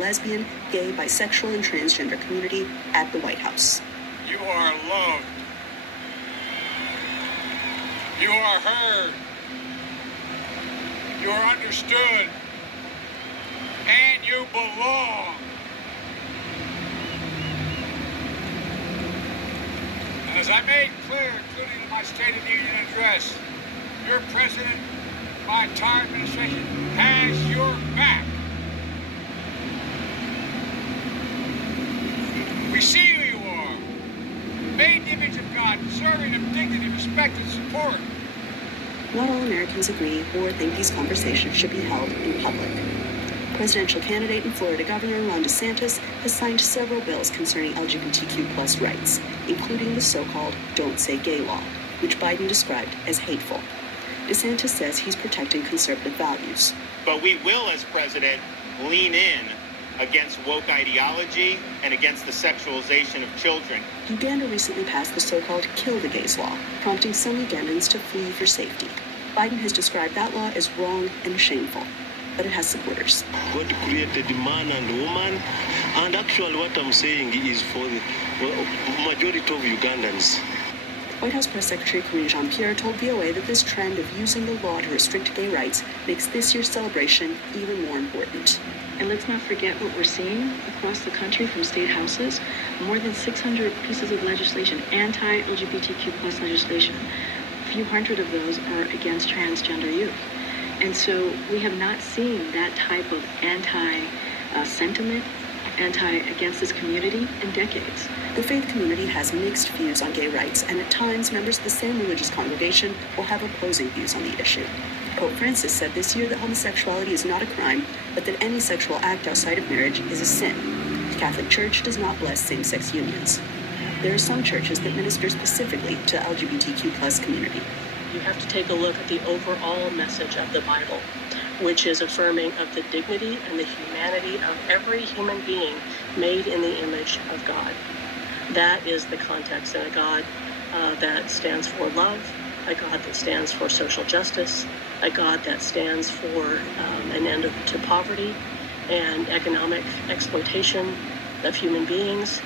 lesbian, gay, bisexual, and transgender community at the White House. You are loved. You are heard. You are understood. And you belong. And as I made clear, including in my State of the Union address, your president, my entire administration, has your back. We see who you are, made in the image of God, deserving of dignity, respect, and support. Not all Americans agree or think these conversations should be held in public. Presidential candidate and Florida Governor Ron DeSantis has signed several bills concerning LGBTQ+ rights, including the so-called Don't Say Gay law, which Biden described as hateful. DeSantis says he's protecting conservative values. But we will, as president, lean in against woke ideology and against the sexualization of children. Uganda recently passed the so-called Kill the Gays law, prompting some Ugandans to flee for safety. Biden has described that law as wrong and shameful, but it has supporters. God created man and woman, and actually what I'm saying is for the majority of Ugandans. White House Press Secretary Karine Jean-Pierre told VOA that this trend of using the law to restrict gay rights makes this year's celebration even more important. And let's not forget what we're seeing across the country from state houses. More than 600 pieces of legislation, anti-LGBTQ+ legislation. A few hundred of those are against transgender youth. And so we have not seen that type of anti-sentiment, against this community in decades. The faith community has mixed views on gay rights, and at times members of the same religious congregation will have opposing views on the issue. Pope Francis said this year that homosexuality is not a crime, but that any sexual act outside of marriage is a sin. The Catholic Church does not bless same-sex unions. There are some churches that minister specifically to the LGBTQ+ community. You have to take a look at the overall message of the Bible, which is affirming of the dignity and the humanity of every human being made in the image of God. That is the context, and a God that stands for love, a God that stands for social justice, a God that stands for an end to poverty and economic exploitation of human beings,